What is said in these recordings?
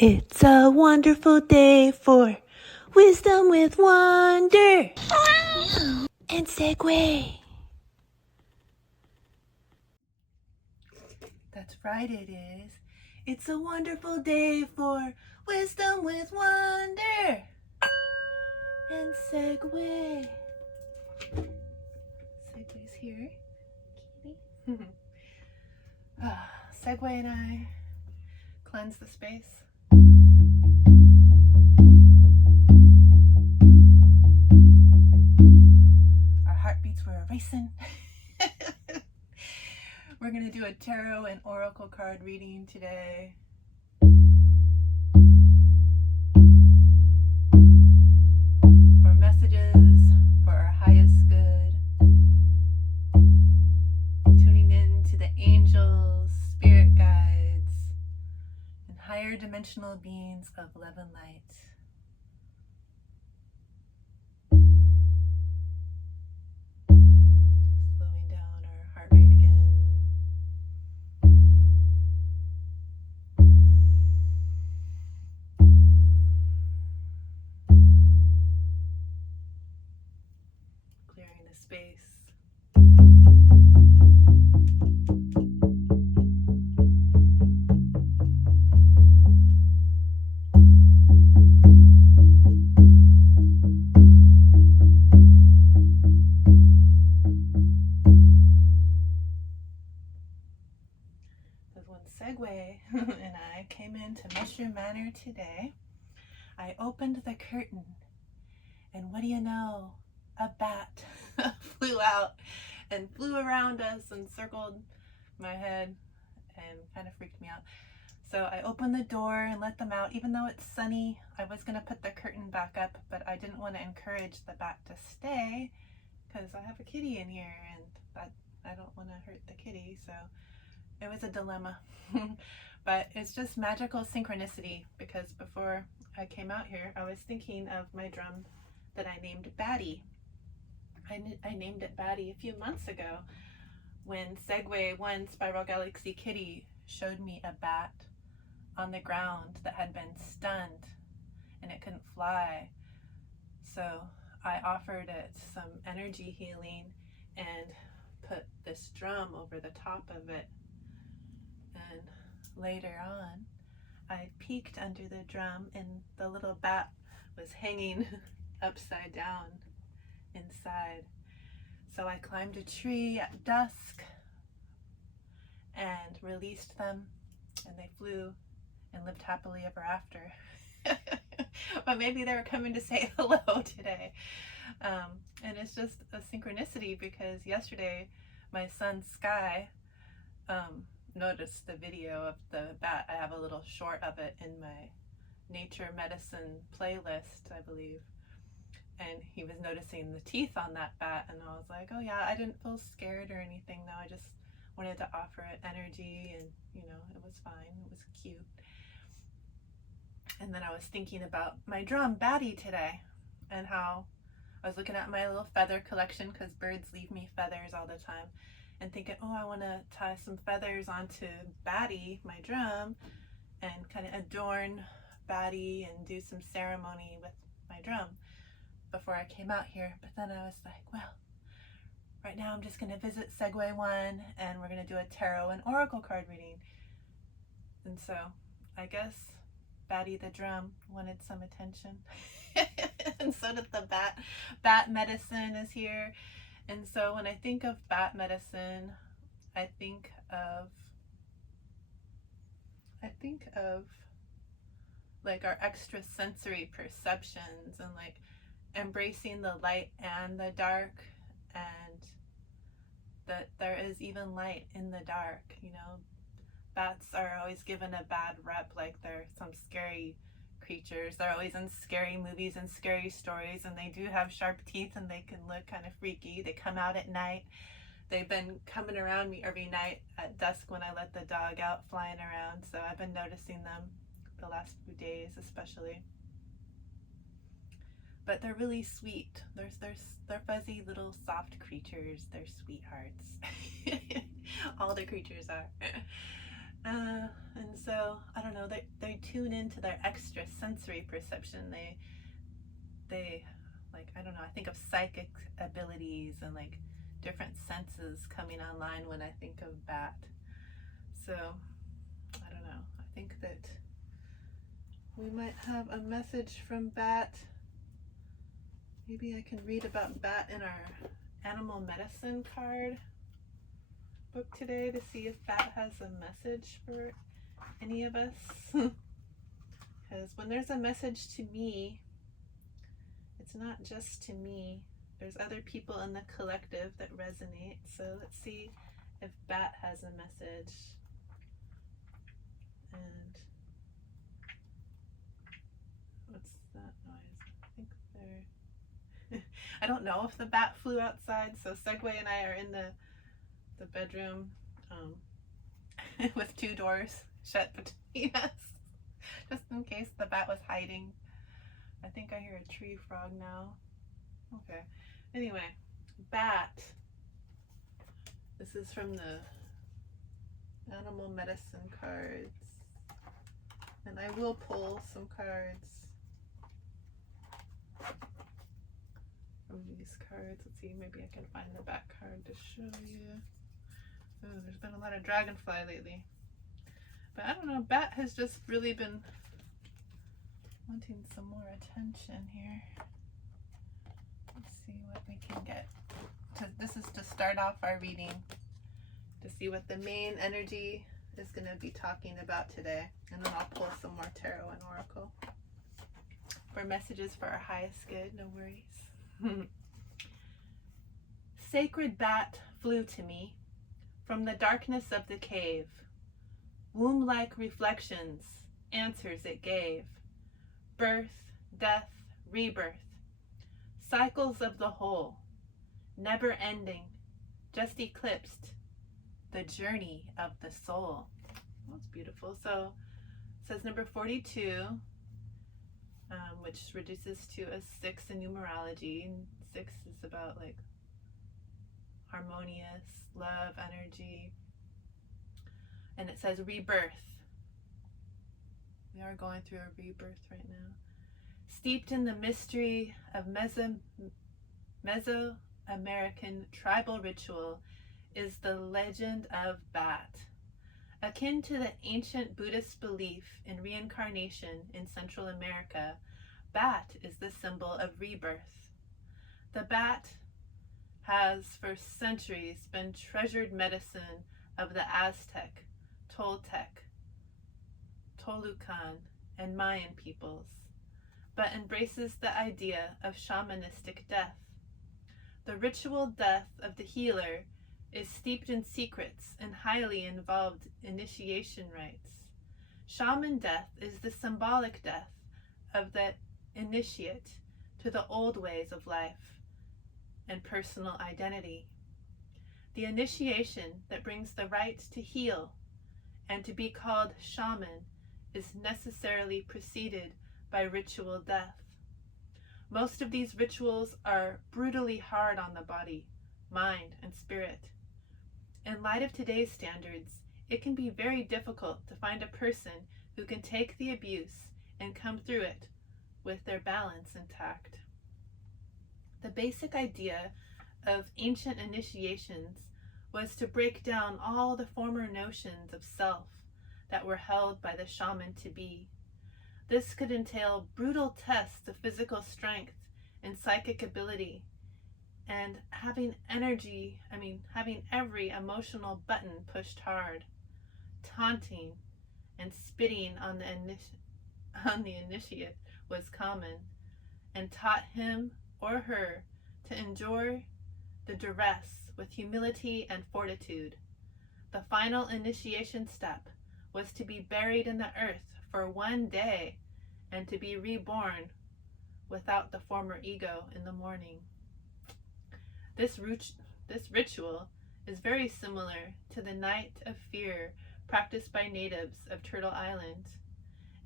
It's a wonderful day for wisdom with wonder and segue. That's right, it is. It's a wonderful day for wisdom with wonder and segue. Segway's here, kitty. Segway and I cleanse the space. Our heartbeats were racing. We're going to do a tarot and oracle card reading today. For messages for our highest good. Tuning in to the angels, spirit guides, and higher dimensional beings of love and light. Slowing down our heart rate again. Clearing the space. When Segway and I came into Mushroom Manor today, I opened the curtain, and what do you know? A bat flew out and flew around us and circled my head and kind of freaked me out. So I opened the door and let them out. Even though it's sunny, I was going to put the curtain back up, but I didn't want to encourage the bat to stay because I have a kitty in here and I don't want to hurt the kitty, so it was a dilemma. But it's just magical synchronicity, because before I came out here, I was thinking of my drum that I named Batty. I named it Batty a few months ago when Segway, one Spiral Galaxy kitty, showed me a bat on the ground that had been stunned and it couldn't fly. So I offered it some energy healing and put this drum over the top of it. And later on, I peeked under the drum and the little bat was hanging upside down inside. So I climbed a tree at dusk and released them, and they flew and lived happily ever after. But maybe they were coming to say hello today. And it's just a synchronicity, because yesterday my son Sky noticed the video of the bat. I have a little short of it in my nature medicine playlist, I believe. And he was noticing the teeth on that bat, and I was like, oh yeah, I didn't feel scared or anything though. I just wanted to offer it energy, and you know, it was fine. It was cute. And then I was thinking about my drum, Batty, today, and how I was looking at my little feather collection, because birds leave me feathers all the time, and thinking, oh, I want to tie some feathers onto Batty, my drum, and kind of adorn Batty and do some ceremony with my drum before I came out here. But then I was like, well, right now I'm just going to visit Segway 1, and we're going to do a tarot and oracle card reading. And so I guess Batty the drum wanted some attention. And so did the bat. Bat medicine is here. And so when I think of bat medicine, I think of like our extrasensory perceptions, and like embracing the light and the dark, and that there is even light in the dark. You know, bats are always given a bad rep, like they're some scary creatures. They're always in scary movies and scary stories, and they do have sharp teeth and they can look kind of freaky. They come out at night. They've been coming around me every night at dusk when I let the dog out, flying around. So I've been noticing them the last few days especially. But they're really sweet. They're fuzzy little soft creatures. They're sweethearts. All the creatures are. And so I don't know, they tune into their extra sensory perception. They like, I don't know, I think of psychic abilities and like different senses coming online when I think of bat. So I don't know, I think that we might have a message from bat. Maybe I can read about bat in our animal medicine card book today to see if bat has a message for any of us. Because when there's a message to me, it's not just to me. There's other people in the collective that resonate. So let's see if bat has a message. And what's that noise? I think they're... I don't know if the bat flew outside, so Segway and I are in the bedroom with 2 doors shut between us, just in case the bat was hiding. I think I hear a tree frog now. Okay. Anyway, bat. This is from the animal medicine cards. And I will pull some cards from these cards. Let's see, maybe I can find the back card to show you. Oh, there's been a lot of dragonfly lately. But I don't know, bat has just really been wanting some more attention here. Let's see what we can get. This is to start off our reading, to see what the main energy is going to be talking about today. And then I'll pull some more tarot and oracle for messages for our highest good. No worries. Sacred bat flew to me from the darkness of the cave. Womb-like reflections, answers it gave. Birth, death, rebirth, cycles of the whole, never ending, just eclipsed, the journey of the soul. That's beautiful. So it says number 42, which reduces to a 6 in numerology. And 6 is about like harmonious, love, energy. And it says rebirth. We are going through a rebirth right now. Steeped in the mystery of Mesoamerican tribal ritual is the legend of Bat. Akin to the ancient Buddhist belief in reincarnation in Central America, Bat is the symbol of rebirth. The bat has for centuries been treasured medicine of the Aztec, Toltec, Tolucan, and Mayan peoples, but embraces the idea of shamanistic death. The ritual death of the healer is steeped in secrets and highly involved initiation rites. Shaman death is the symbolic death of the initiate to the old ways of life and personal identity. The initiation that brings the right to heal and to be called shaman is necessarily preceded by ritual death. Most of these rituals are brutally hard on the body, mind, and spirit. In light of today's standards, it can be very difficult to find a person who can take the abuse and come through it with their balance intact. The basic idea of ancient initiations was to break down all the former notions of self that were held by the shaman to be. This could entail brutal tests of physical strength and psychic ability, and having every emotional button pushed hard. Taunting and spitting on the initiate was common, and taught him or her to endure the duress with humility and fortitude. The final initiation step was to be buried in the earth for 1 day and to be reborn without the former ego in the morning. This ritual is very similar to the Night of Fear practiced by natives of Turtle Island.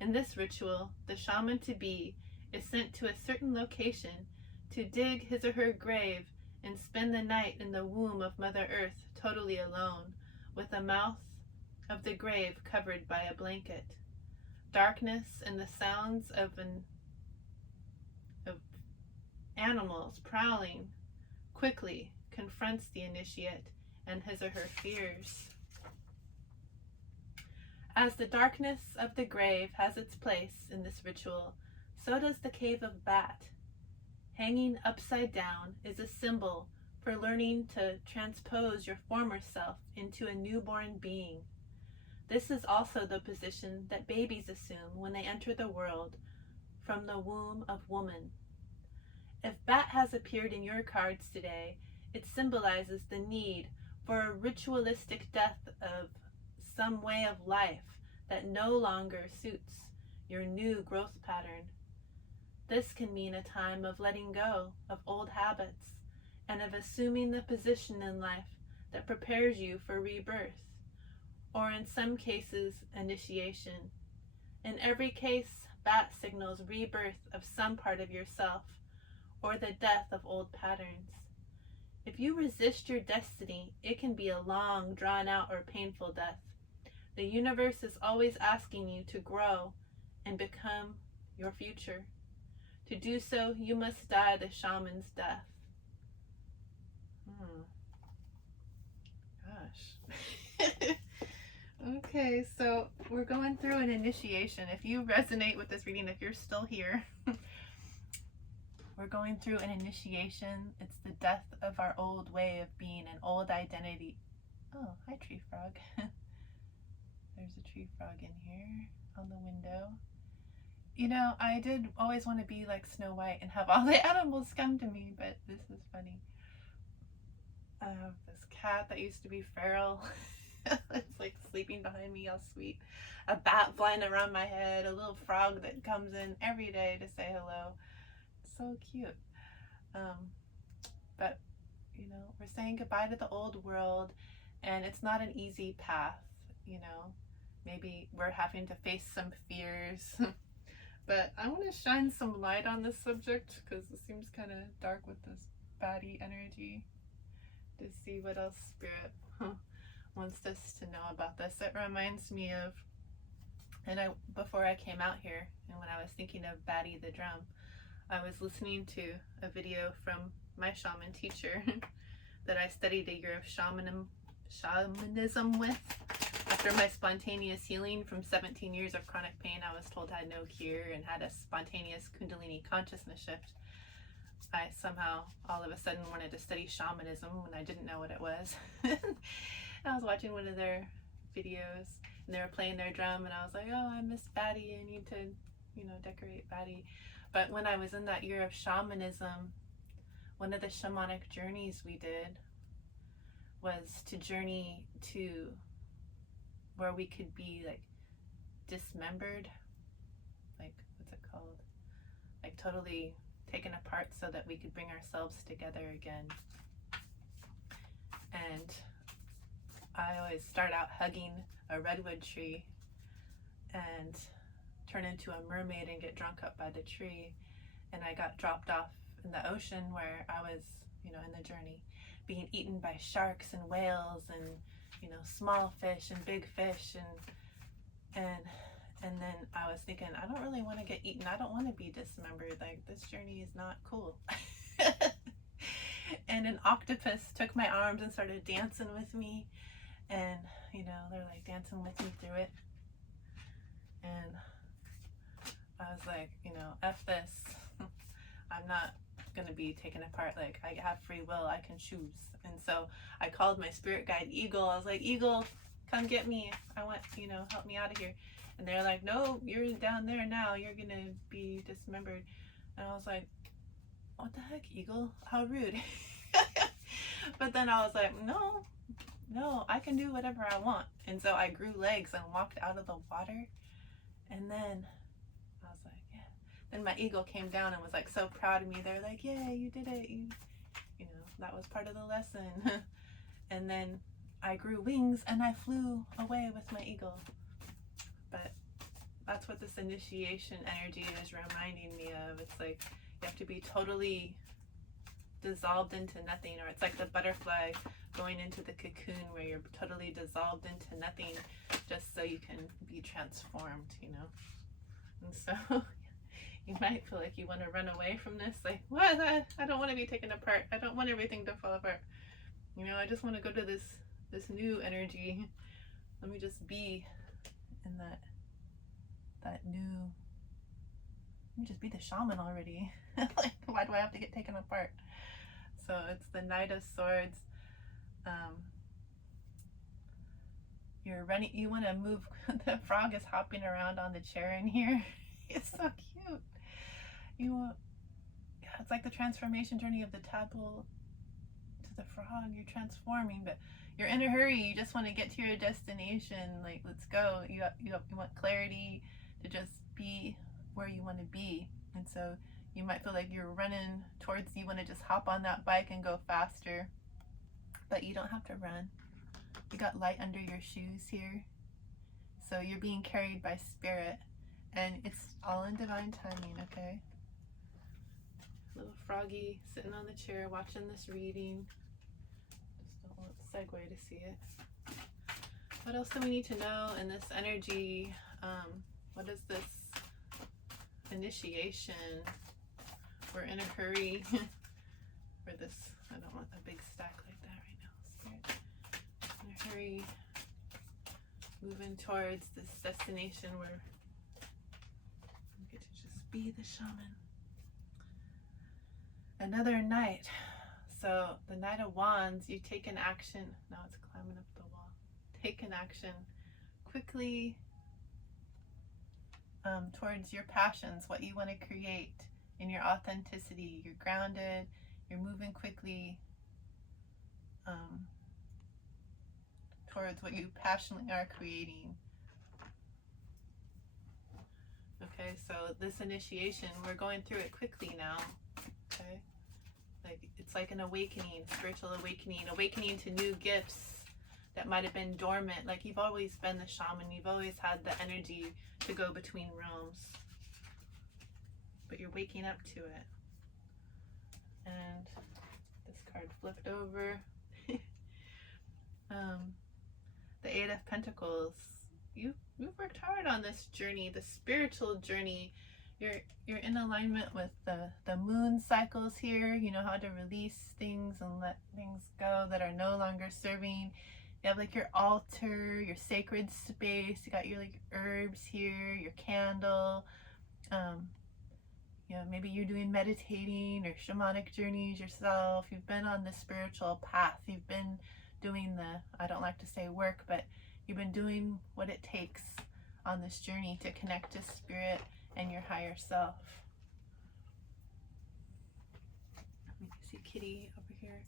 In this ritual, the shaman-to-be is sent to a certain location to dig his or her grave and spend the night in the womb of Mother Earth totally alone, with the mouth of the grave covered by a blanket. darkness and the sounds of animals prowling quickly confronts the initiate and his or her fears. As the darkness of the grave has its place in this ritual, so does the cave of Bat. Hanging upside down is a symbol for learning to transpose your former self into a newborn being. This is also the position that babies assume when they enter the world from the womb of woman. If Bat has appeared in your cards today, it symbolizes the need for a ritualistic death of some way of life that no longer suits your new growth pattern. This can mean a time of letting go of old habits and of assuming the position in life that prepares you for rebirth, or in some cases, initiation. In every case, Bat signals rebirth of some part of yourself or the death of old patterns. If you resist your destiny, it can be a long, drawn-out, or painful death. The universe is always asking you to grow and become your future. To do so, you must die the shaman's death. Gosh. Okay, so we're going through an initiation. If you resonate with this reading, if you're still here, we're going through an initiation. It's the death of our old way of being, an old identity. Oh, hi, tree frog. There's a tree frog in here on the window. You know, I did always want to be like Snow White and have all the animals come to me, but this is funny. I have this cat that used to be feral. It's like sleeping behind me, all sweet. A bat flying around my head, a little frog that comes in every day to say hello. So cute. But, you know, we're saying goodbye to the old world, and it's not an easy path, you know. Maybe we're having to face some fears. But I want to shine some light on this subject because it seems kind of dark with this Batty energy, to see what else Spirit wants us to know about this. It reminds me of, and before I came out here, and when I was thinking of Batty the drum, I was listening to a video from my shaman teacher that I studied a year of shamanism with. After my spontaneous healing from 17 years of chronic pain I was told had no cure and had a spontaneous Kundalini consciousness shift, I somehow all of a sudden wanted to study shamanism when I didn't know what it was. I was watching one of their videos and they were playing their drum and I was like, oh, I miss Batty, I need to, you know, decorate Batty. But when I was in that year of shamanism, one of the shamanic journeys we did was to journey to where we could be like dismembered, like what's it called, like totally taken apart so that we could bring ourselves together again. And I always start out hugging a redwood tree and turn into a mermaid and get drunk up by the tree, and I got dropped off in the ocean where I was, you know, in the journey being eaten by sharks and whales and, you know, small fish and big fish, and then I was thinking, I don't really want to get eaten. I don't want to be dismembered. Like, this journey is not cool. And an octopus took my arms and started dancing with me, and, you know, they're like dancing with me through it. And I was like, you know, F this. I'm not going to be taken apart. Like, I have free will. I can choose. And so I called my spirit guide, Eagle. I was like, Eagle, come get me. I want, you know, help me out of here. And they're like, no, you're down there now. You're going to be dismembered. And I was like, what the heck, Eagle? How rude. But then I was like, no, I can do whatever I want. And so I grew legs and walked out of the water. And then I was like, yeah. Then my eagle came down and was like so proud of me. They're like, yeah, you did it. You know, that was part of the lesson. And then I grew wings and I flew away with my eagle. But that's what this initiation energy is reminding me of. It's like you have to be totally dissolved into nothing, or it's like the butterfly going into the cocoon where you're totally dissolved into nothing just so you can be transformed, you know. And so you might feel like you want to run away from this, like, what? I don't want to be taken apart. I don't want everything to fall apart. You know, I just want to go to this new energy. Let me just be in that new. Let me just be the shaman already. Like, why do I have to get taken apart? So it's the Knight of Swords. You're running. You want to move. The frog is hopping around on the chair in here. It's so cute. Yeah, it's like the transformation journey of the tadpole to the frog. You're transforming, but you're in a hurry. You just want to get to your destination. Like, let's go. You want clarity to just be where you want to be. And so you might feel like you're running towards, you want to just hop on that bike and go faster, but you don't have to run. You got light under your shoes here. So you're being carried by spirit, and it's all in divine timing, okay? Little froggy sitting on the chair watching this reading. Just don't want segue to see it. What else do we need to know in this energy? What is this initiation? We're in a hurry for this. I don't want a big stack like that right now. Spirit. In a hurry, moving towards this destination where we get to just be the shaman. Another night. So the Knight of Wands, you take an action. Now it's climbing up the wall. Take an action quickly towards your passions, what you want to create in your authenticity. You're grounded. You're moving quickly towards what you passionately are creating. Okay, so this initiation, we're going through it quickly now. Okay, like it's like an awakening, spiritual awakening to new gifts that might have been dormant. Like, you've always been the shaman, you've always had the energy to go between realms, but you're waking up to it. And this card flipped over. The Eight of Pentacles. You've worked hard on this journey, the spiritual journey. You're in alignment with the moon cycles here. You know how to release things and let things go that are no longer serving. You have like your altar, your sacred space. You got your like herbs here, your candle. You know, maybe you're doing meditating or shamanic journeys yourself. You've been on the spiritual path. You've been doing I don't like to say work, but you've been doing what it takes on this journey to connect to spirit and your higher self. You can see Kitty over here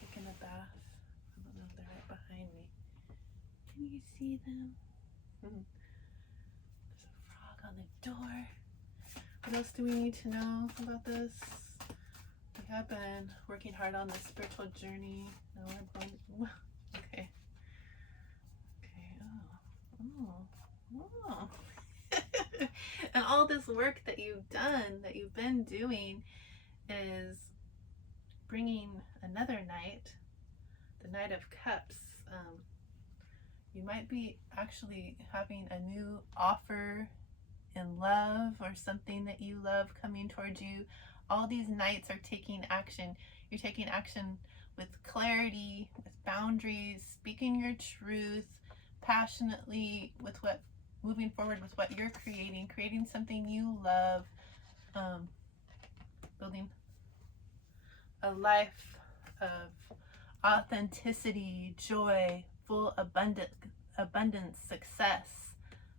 taking a bath. I don't know if they're right behind me. Can you see them? There's a frog on the door. What else do we need to know about this? We have been working hard on this spiritual journey. Now we're going. Okay. Oh. And all this work that you've done, that you've been doing, is bringing another knight, the Knight of Cups. You might be actually having a new offer in love, or something that you love coming towards you. All these knights are taking action. You're taking action with clarity, with boundaries, speaking your truth passionately, with moving forward with what you're creating something you love, building a life of authenticity, joy, full abundance, success.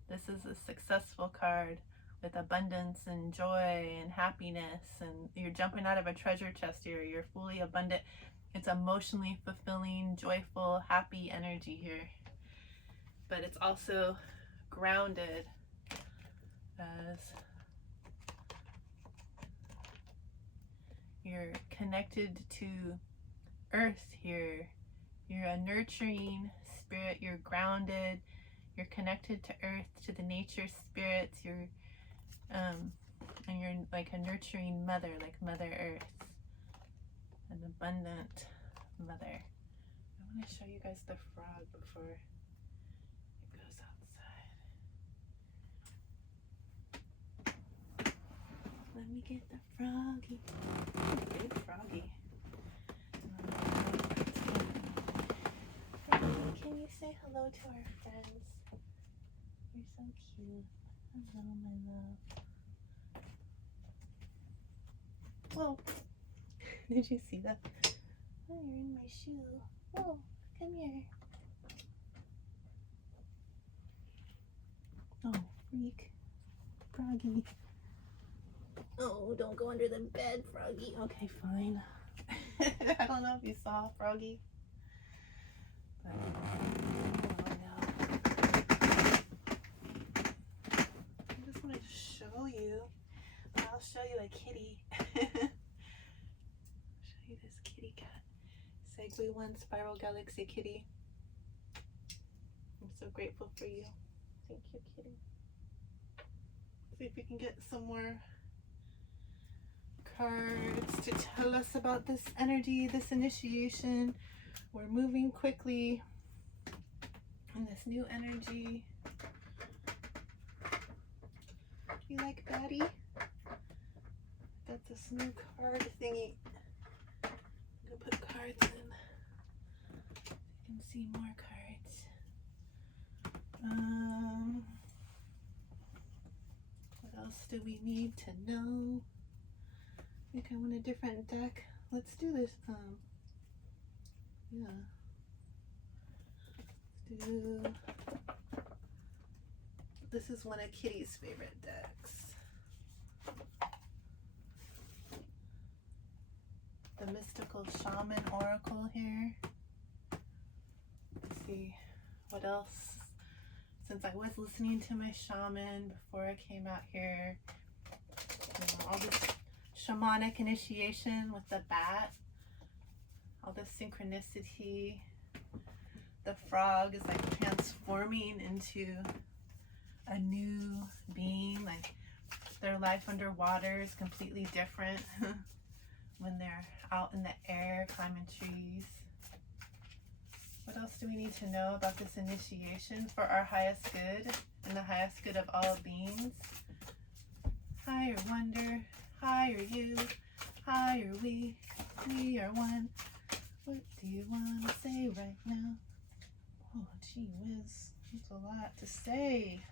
This is a successful card with abundance and joy and happiness, and you're jumping out of a treasure chest here. You're fully abundant. It's emotionally fulfilling, joyful, happy energy here. But it's also grounded as you're connected to earth here. You're a nurturing spirit. You're grounded. You're connected to earth, to the nature spirits. You're and you're like a nurturing mother, like Mother Earth, an abundant mother. I want to show you guys the frog before it goes outside. get the froggy. Big froggy. Froggy, can you say hello to our friends? You're so cute. Hello, my love. Whoa. Did you see that? Oh, you're in my shoe. Whoa, come here. Oh, freak. Froggy. Oh, don't go under the bed, Froggy. Okay, fine. I don't know if you saw Froggy. But, oh no. I just wanted to show you. I'll show you a kitty. Show you this kitty cat. Segway 1 Spiral Galaxy kitty. I'm so grateful for you. Thank you, kitty. See if we can get some more cards to tell us about this energy, this initiation. We're moving quickly in this new energy. You like Batty? Got this new card thingy. I'm gonna put cards in. You can see more cards. What else do we need to know? I think I want a different deck. Let's do this. Yeah. Let's do. This is one of Kitty's favorite decks. The Mystical Shaman Oracle here. Let's see what else. Since I was listening to my shaman before I came out here, all this shamanic initiation with the bat, all this synchronicity. The frog is like transforming into a new being, like their life underwater is completely different when they're out in the air climbing trees. What else do we need to know about this initiation for our highest good and the highest good of all beings? Higher wonder, higher you, higher we are one. What do you want to say right now? Oh, gee whiz, that's a lot to say.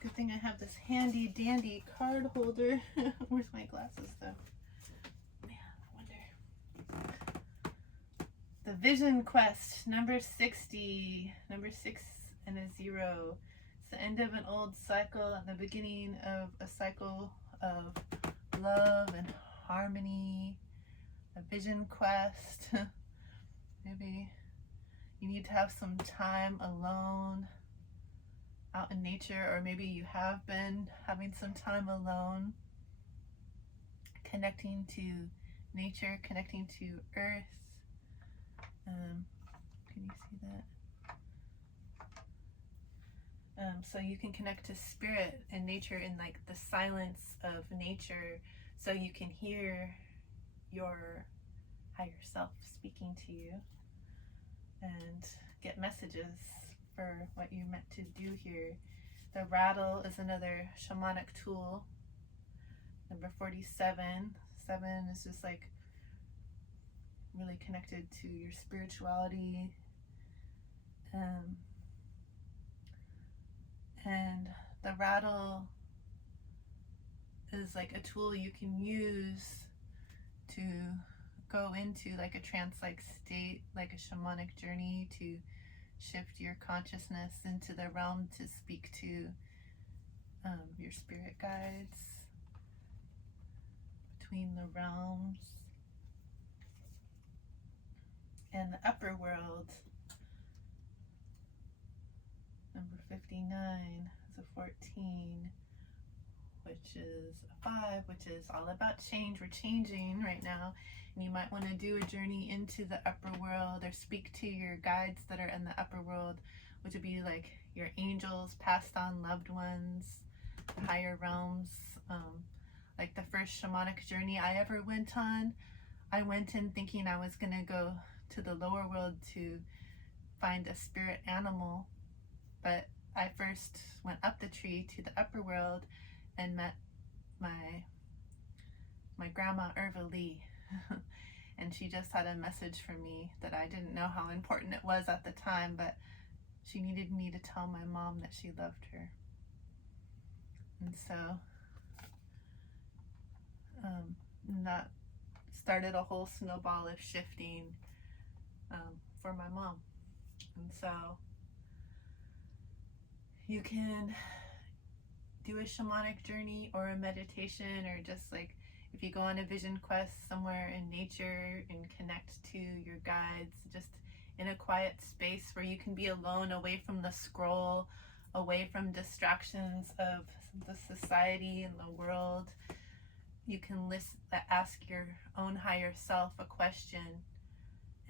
Good thing I have this handy dandy card holder. Where's my glasses though? Man, I wonder. The Vision Quest, number 60, number 6 and a 0. It's the end of an old cycle and the beginning of a cycle of love and harmony. A vision quest. Maybe you need to have some time alone out in nature, or maybe you have been having some time alone, connecting to nature, connecting to earth. Can you see that? So you can connect to spirit and nature in like the silence of nature, so you can hear your higher self speaking to you and get messages for what you're meant to do here. The rattle is another shamanic tool. Number 47. 7 is just like really connected to your spirituality. And the rattle is like a tool you can use to go into like a trance-like state, like a shamanic journey, to shift your consciousness into the realm to speak to your spirit guides between the realms. And the upper world, number 59, is a 14, which is a 5, which is all about change. We're changing right now, and you might want to do a journey into the upper world or speak to your guides that are in the upper world, which would be like your angels, passed on loved ones, higher realms. Like the first shamanic journey I ever went on, I went in thinking I was going to go to the lower world to find a spirit animal, but I first went up the tree to the upper world and met my my grandma Irva Lee. And she just had a message for me that I didn't know how important it was at the time, but she needed me to tell my mom that she loved her. And so that started a whole snowball of shifting for my mom. And so you can do a shamanic journey or a meditation, or just like if you go on a vision quest somewhere in nature and connect to your guides, just in a quiet space where you can be alone, away from the scroll, away from distractions of the society and the world. You can ask your own higher self a question,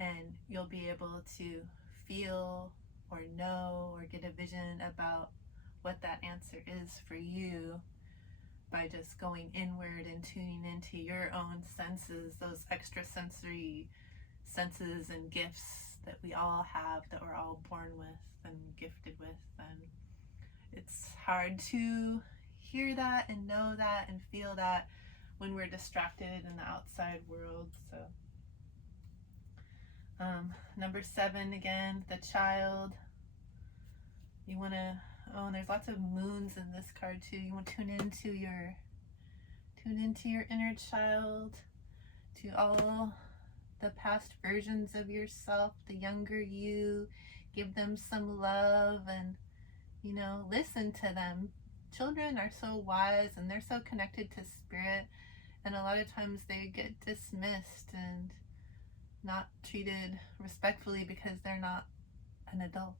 and you'll be able to feel or know or get a vision about what that answer is for you by just going inward and tuning into your own senses, those extrasensory senses and gifts that we all have, that we're all born with and gifted with. And it's hard to hear that and know that and feel that when we're distracted in the outside world. So number 7, again, the child. You want to, and there's lots of moons in this card too. You want to tune into your inner child, to all the past versions of yourself, the younger you. Give them some love and, listen to them. Children are so wise and they're so connected to spirit, and a lot of times they get dismissed and not treated respectfully because they're not an adult,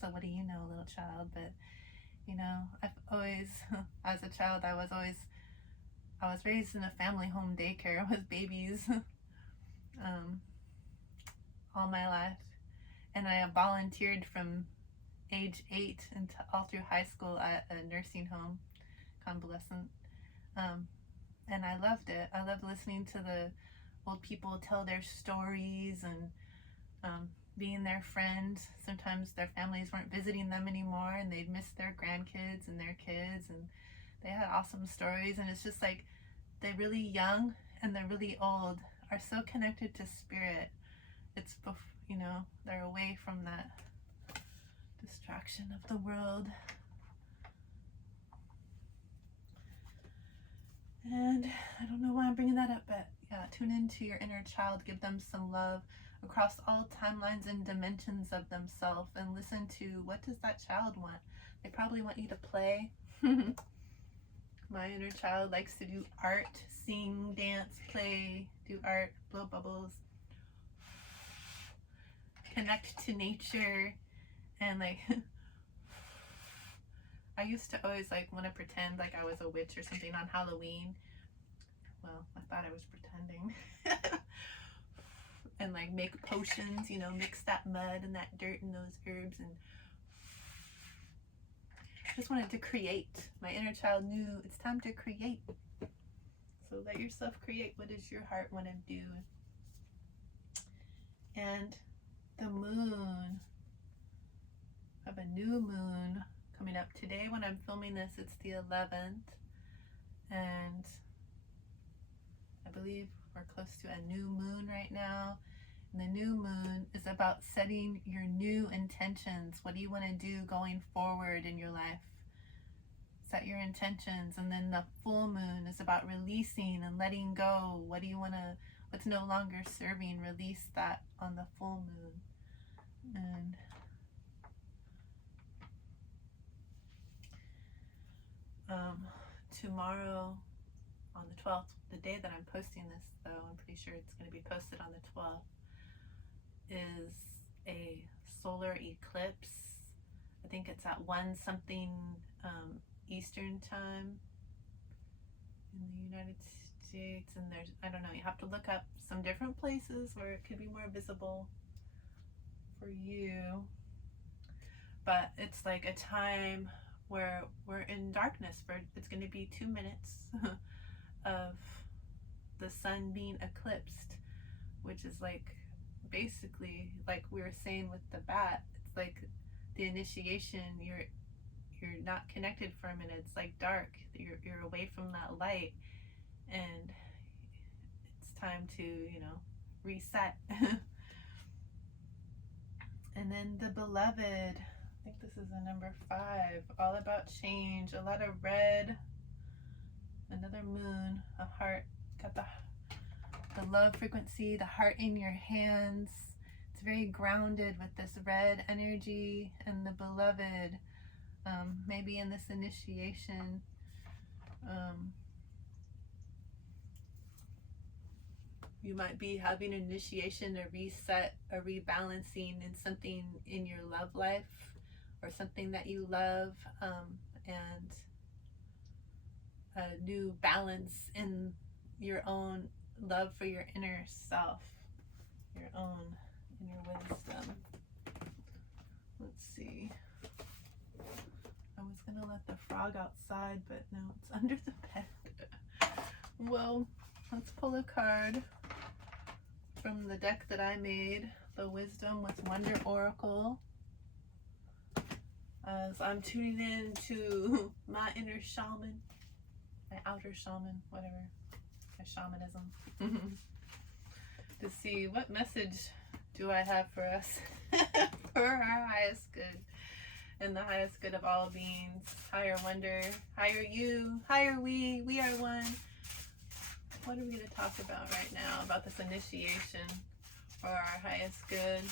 so what do you know, little child? But I've always, as a child, I was raised in a family home daycare with babies all my life, and I volunteered from age 8 all through high school at a nursing home, convalescent, and I loved it. I loved listening to the old people tell their stories and being their friend. Sometimes their families weren't visiting them anymore and they'd miss their grandkids and their kids, and they had awesome stories. And it's just like the really young and the really old are so connected to spirit. It's, they're away from that distraction of the world. And I don't know why I'm bringing that up, but yeah, tune into your inner child, give them some love across all timelines and dimensions of themselves, and listen to, what does that child want? They probably want you to play. My inner child likes to do art, sing, dance, play, do art, blow bubbles, connect to nature, and I used to always want to pretend like I was a witch or something on Halloween. Well, I thought I was pretending. And make potions, mix that mud and that dirt and those herbs, and just wanted to create. My inner child knew it's time to create. So let yourself create. What does your heart want to do? And the moon. I have a new moon coming up today. When I'm filming this, it's the 11th, and I believe we're close to a new moon right now. And the new moon is about setting your new intentions. What do you want to do going forward in your life? Set your intentions. And then the full moon is about releasing and letting go. What do you want to, what's no longer serving? Release that on the full moon. And tomorrow on the 12th, the day that I'm posting this, though, I'm pretty sure it's going to be posted on the 12th, is a solar eclipse. I think it's at 1 something Eastern time in the United States. And there's, I don't know, you have to look up some different places where it could be more visible for you. But it's like a time where we're in darkness for, it's going to be 2 minutes of the sun being eclipsed, which is basically like we were saying with the bat, it's like the initiation. You're not connected for a minute. It's dark. You're away from that light, and it's time to, reset. And then the beloved, I think this is the number 5, all about change, a lot of red, another moon, a heart, got the love frequency, the heart in your hands. It's very grounded with this red energy. And the beloved, maybe in this initiation, you might be having an initiation, a reset, a rebalancing in something in your love life or something that you love, and a new balance in your own love for your inner self, your own inner wisdom. Let's see. I was gonna let the frog outside, but no, it's under the bed. Well, let's pull a card from the deck that I made, the Wisdom with Wonder Oracle, as I'm tuning in to my inner shaman, my outer shaman, whatever, my shamanism, to see what message do I have for us for our highest good and the highest good of all beings, higher wonder, higher you, higher we are one. What are we going to talk about right now about this initiation for our highest good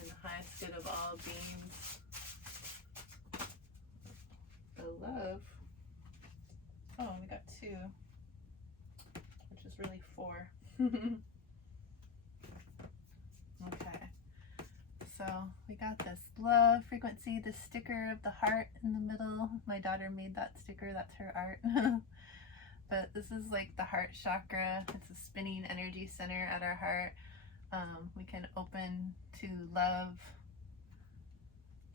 and the highest good of all beings? The love. Oh, we got 2, which is really 4. Okay. So we got this love frequency, the sticker of the heart in the middle. My daughter made that sticker. That's her art. But this is like the heart chakra. It's a spinning energy center at our heart. We can open to love,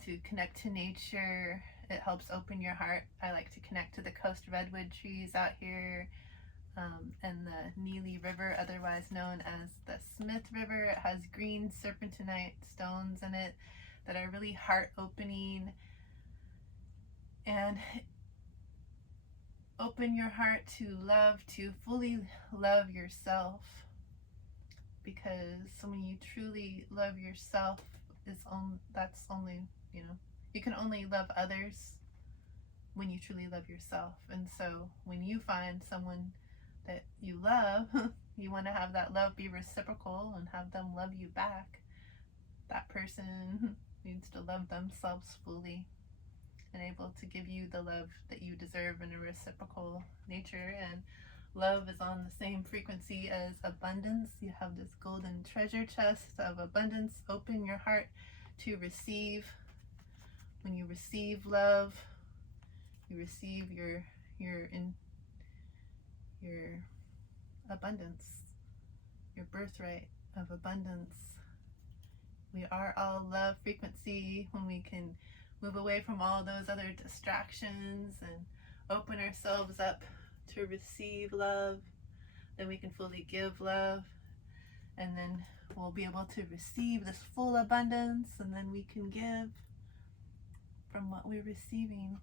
to connect to nature. It helps open your heart. I like to connect to the coast redwood trees out here, and the Neely River, otherwise known as the Smith River. It has green serpentinite stones in it that are really heart opening. And open your heart to love, to fully love yourself, because when you truly love yourself, that's only, you can only love others when you truly love yourself. And so when you find someone that you love, you want to have that love be reciprocal and have them love you back. That person needs to love themselves fully and able to give you the love that you deserve in a reciprocal nature. And love is on the same frequency as abundance. You have this golden treasure chest of abundance. Open your heart to receive. When you receive love, you receive your abundance, your birthright of abundance. We are all love frequency. When we can move away from all those other distractions and open ourselves up to receive love, then we can fully give love, and then we'll be able to receive this full abundance, and then we can give from what we're receiving.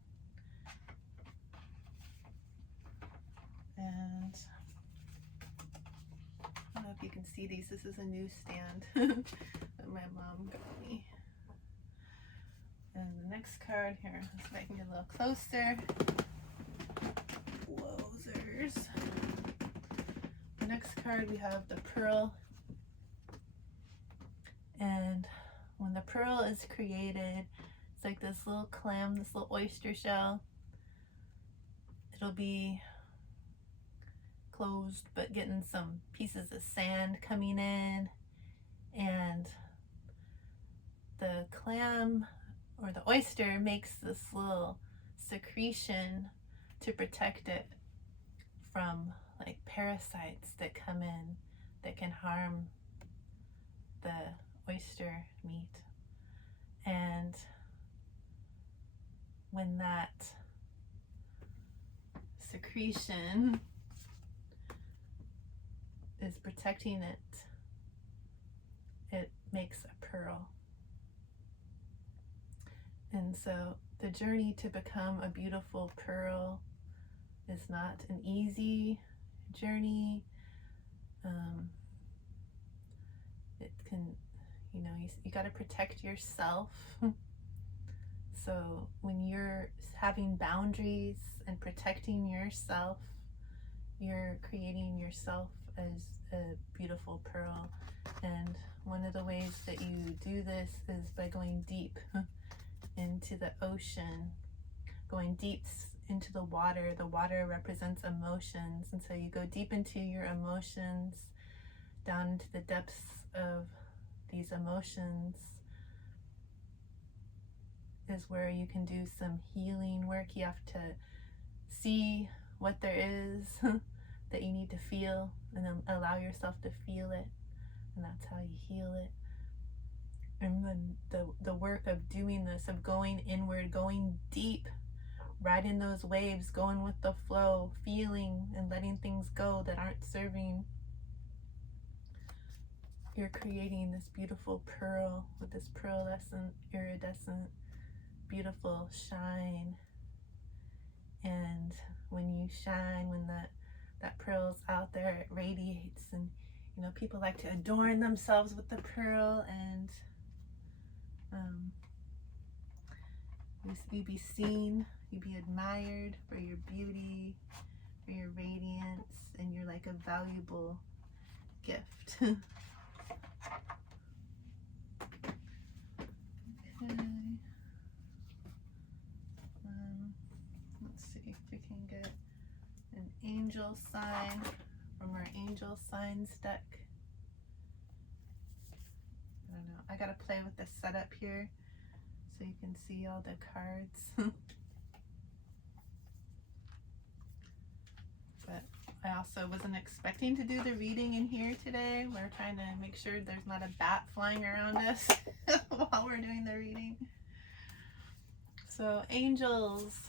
And I don't know if you can see these. This is a new stand that my mom got me. And the next card here, let's make it a little closer. Wowzers. The next card we have the pearl. And when the pearl is created, it's like this little clam, this little oyster shell. It'll be closed, but getting some pieces of sand coming in, and the clam or the oyster makes this little secretion to protect it from like parasites that come in that can harm the oyster meat. And when that secretion is protecting it, it makes a pearl. And so the journey to become a beautiful pearl is not an easy journey. It can, you know, you got to protect yourself. So when you're having boundaries and protecting yourself, you're creating yourself as a beautiful pearl. And one of the ways that you do this is by going deep into the ocean, going deep into the water. The water represents emotions, and so you go deep into your emotions, down into the depths of these emotions is where you can do some healing work. You have to see what there is that you need to feel, and then allow yourself to feel it, and that's how you heal it. And then the work of doing this, of going inward, going deep, riding those waves, going with the flow, feeling and letting things go that aren't serving. You're creating this beautiful pearl with this pearlescent, iridescent, beautiful shine. And when you shine, when that pearl's out there, it radiates. And you know, people like to adorn themselves with the pearl, and you be seen, you be admired for your beauty, for your radiance, and you're like a valuable gift. Okay. Let's see if we can get an angel sign from our angel signs deck. I don't know. I gotta play with the setup here so you can see all the cards. But I also wasn't expecting to do the reading in here today. We're trying to make sure there's not a bat flying around us while we're doing the reading. So angels,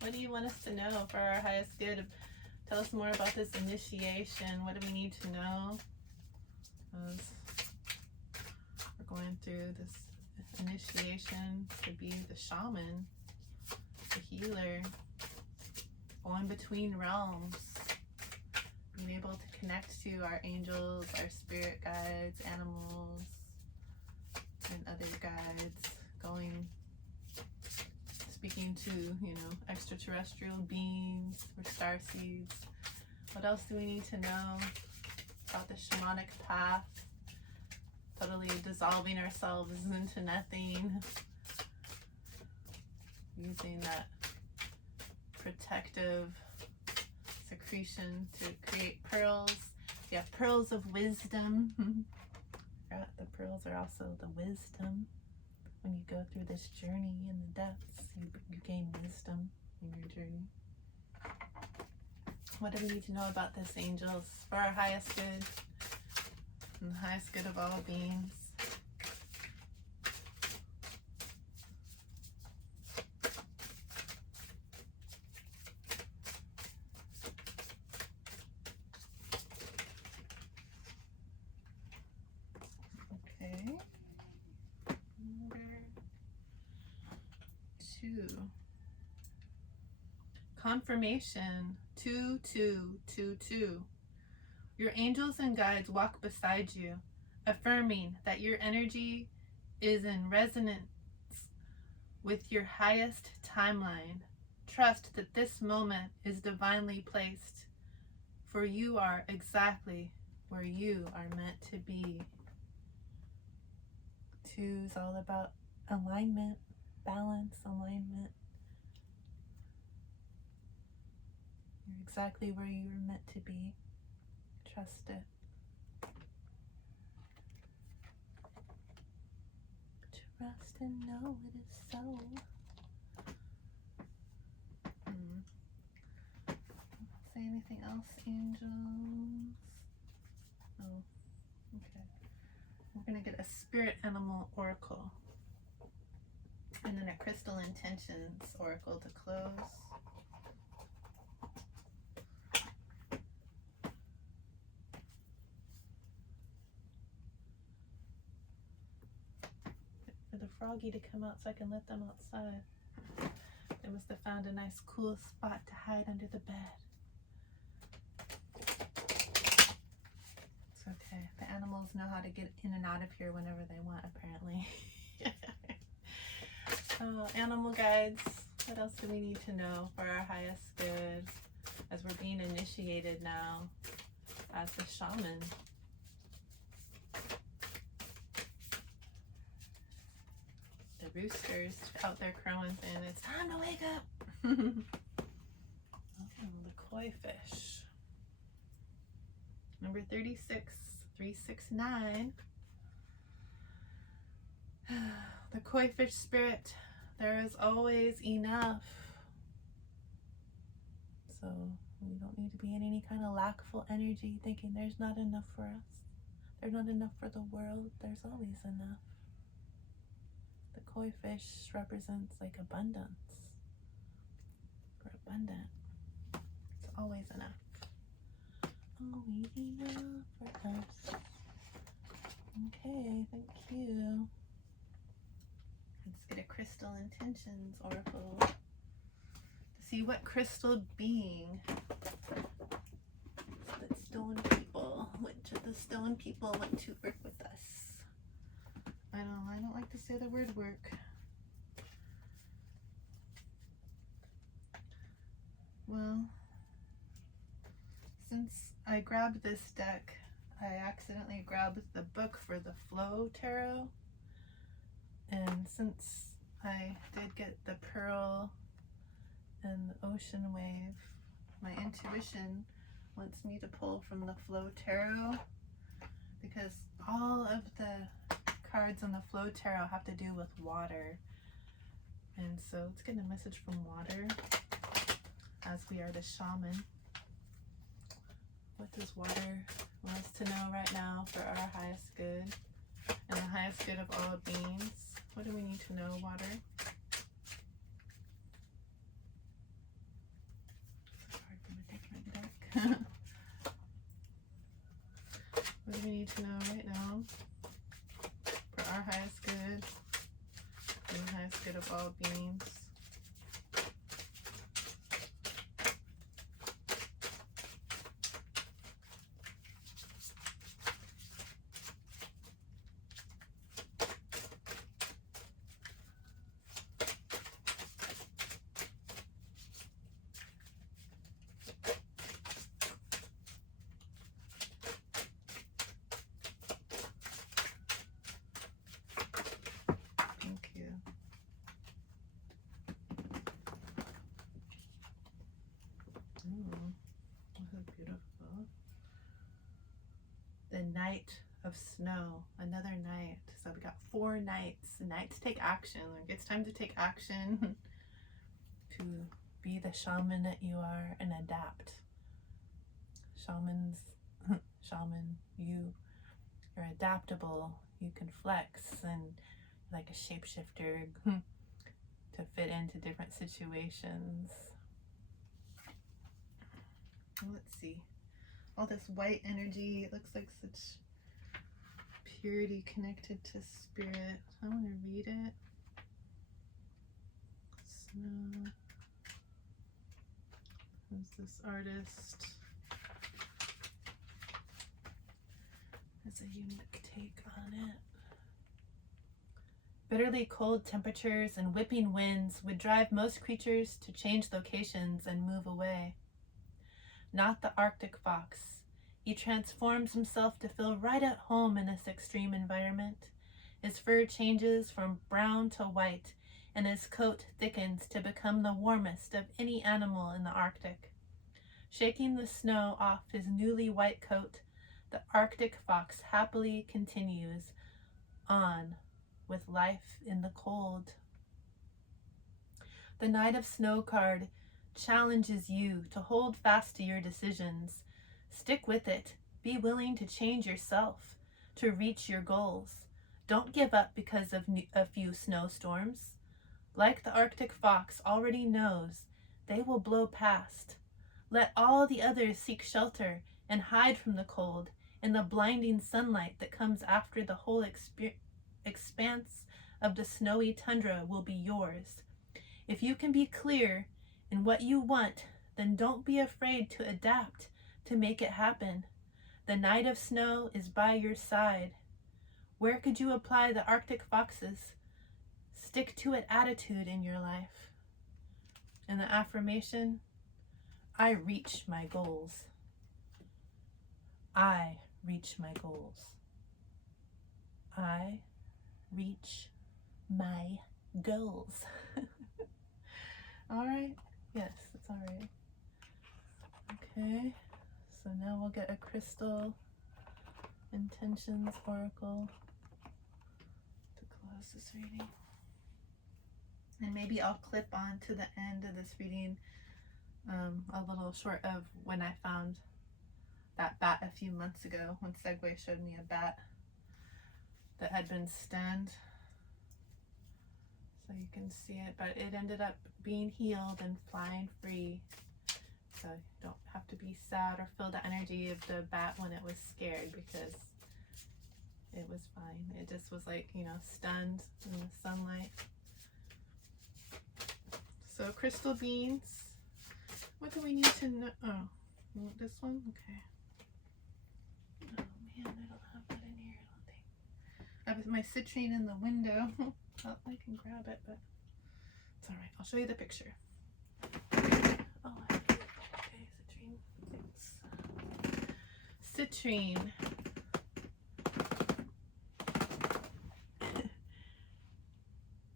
what do you want us to know for our highest good? Tell us more about this initiation. What do we need to know? As we're going through this initiation to be the shaman, the healer, going between realms, being able to connect to our angels, our spirit guides, animals, and other guides, speaking to, you know, extraterrestrial beings or star seeds. What else do we need to know about the shamanic path? Totally dissolving ourselves into nothing, using that protective secretion to create pearls. We have pearls of wisdom. The pearls are also the wisdom. When you go through this journey in the depths, you gain wisdom in your journey. What do we need to know about this, angels, for our highest good and the highest good of all beings? Okay. Number 2. Confirmation 2222. Your angels and guides walk beside you, affirming that your energy is in resonance with your highest timeline. Trust that this moment is divinely placed, for you are exactly where you are meant to be. 2 is all about alignment, balance, alignment. You're exactly where you were meant to be. Trust it. Trust and know it is so. Say anything else, angels? Oh, okay. We're going to get a spirit animal oracle. And then a crystal intentions oracle to close. For the froggy to come out so I can let them outside. They must have found a nice cool spot to hide under the bed. It's okay. The animals know how to get in and out of here whenever they want, apparently. So, animal guides, what else do we need to know for our highest good as we're being initiated now as the shaman? The roosters out there crowing saying it's time to wake up. Oh, the koi fish. Number 36, 369. The koi fish spirit, there is always enough. So we don't need to be in any kind of lackful energy thinking there's not enough for us. There's not enough for the world. There's always enough. The koi fish represents like abundance. We're abundant. It's always enough. Always enough for us. Okay, thank you. Let's get a crystal intentions oracle to see what crystal being the stone people, which of the stone people want to work with us. I don't like to say the word work. Well, since I grabbed this deck, I accidentally grabbed the book for the Flow Tarot. And since I did get the Pearl and the Ocean Wave, my intuition wants me to pull from the Flow Tarot because all of the cards on the Flow Tarot have to do with water. And so let's get a message from water as we are the shaman. What does water want us to know right now for our highest good and the highest good of all beings? What do we need to know, water? Hard for me to take my deck. What do we need to know right now for our highest good and the highest good of all beings? The Night of Snow, another night. So we got 4 nights. Nights take action. Like it's time to take action to be the shaman that you are and adapt. Shaman, you're adaptable. You can flex and like a shapeshifter to fit into different situations. Let's see. All this white energy, it looks like such purity connected to spirit. I want to read it. Snow. Who's this artist? Has a unique take on it. Bitterly cold temperatures and whipping winds would drive most creatures to change locations and move away. Not the Arctic fox. He transforms himself to feel right at home in this extreme environment. His fur changes from brown to white, and his coat thickens to become the warmest of any animal in the Arctic. Shaking the snow off his newly white coat, the Arctic fox happily continues on with life in the cold. The Night of Snow card challenges you to hold fast to your decisions. Stick with it. Be willing to change yourself to reach your goals. Don't give up because of a few snowstorms. Like the Arctic fox already knows, they will blow past. Let all the others seek shelter and hide from the cold in the blinding sunlight that comes after the whole expanse of the snowy tundra will be yours. If you can be clear in what you want, then don't be afraid to adapt to make it happen. The night of snow is by your side. Where could you apply the Arctic fox's stick to it attitude in your life? And the affirmation, I reach my goals. I reach my goals. I reach my goals. All right? Yes, it's all right. Okay, so now we'll get a crystal intentions oracle to close this reading. And maybe I'll clip on to the end of this reading a little short of when I found that bat a few months ago, when Segway showed me a bat that had been stunned. So you can see it, but it ended up being healed and flying free. So you don't have to be sad or feel the energy of the bat when it was scared, because it was fine. It just was like, you know, stunned in the sunlight. So crystal beans, what do we need to know? Oh, this one? Okay. Oh man, I don't have that in here, I don't think. I have my citrine in the window. Oh, I can grab it, but it's all right. I'll show you the picture. Oh, okay, citrine. Thanks. Citrine.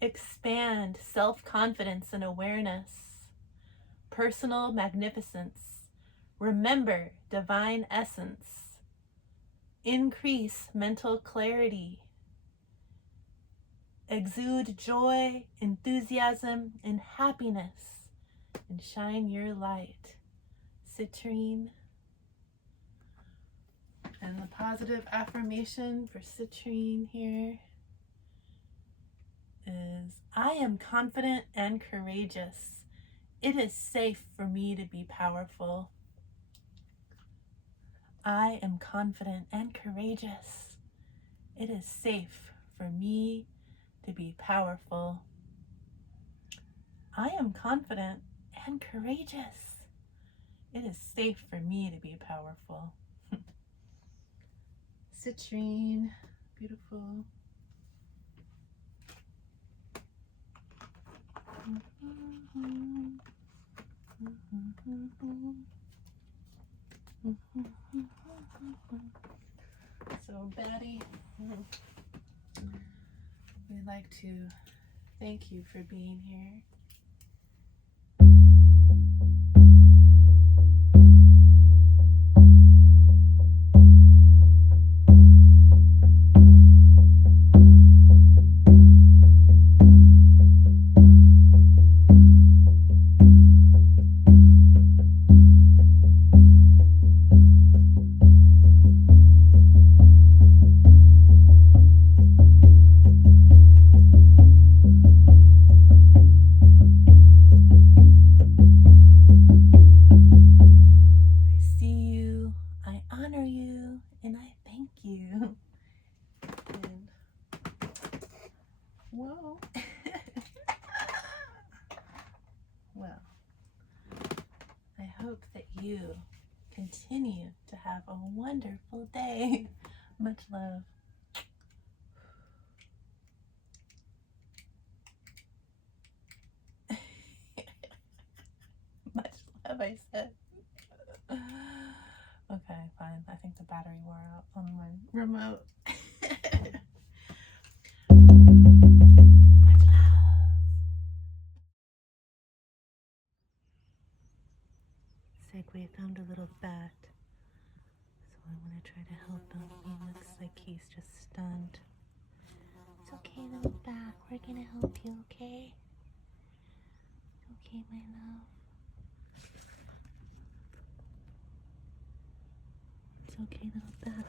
Expand self-confidence and awareness. Personal magnificence. Remember divine essence. Increase mental clarity. Exude joy, enthusiasm, and happiness, and shine your light. Citrine. And the positive affirmation for citrine here is, I am confident and courageous. It is safe for me to be powerful. I am confident and courageous. It is safe for me to be powerful. I am confident and courageous. It is safe for me to be powerful. Citrine, beautiful. So Batty, we'd like to thank you for being here. Whoa. Well, I hope that you continue to have a wonderful day. Much love. Much love, I said. Okay, fine. I think the battery wore out on my remote. Segway found a little bat, so I want to try to help him. He looks like he's just stunned. It's okay, little bat. We're gonna help you, okay? Okay, my love. It's okay, little bat.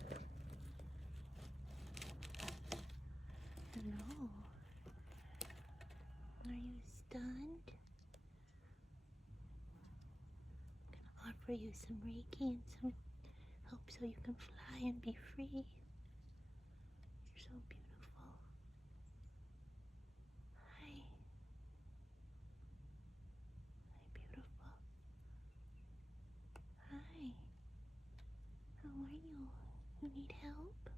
Hello. Are you stunned? For you some Reiki and some help so you can fly and be free. You're so beautiful. Hi. You need help?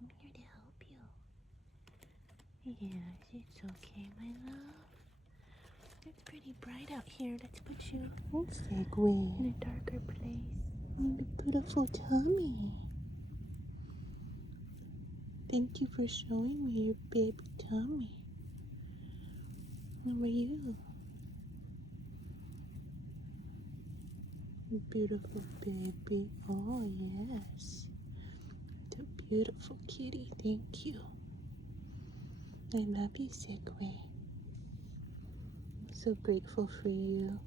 I'm here to help you. Yes, it's okay, my love. It's pretty bright out here. Let's put you in a darker place. Oh, the beautiful tummy. Thank you for showing me your baby tummy. How are you? Beautiful baby. Oh, yes. The beautiful kitty. Thank you. I love you, Segway. I'm so grateful for you.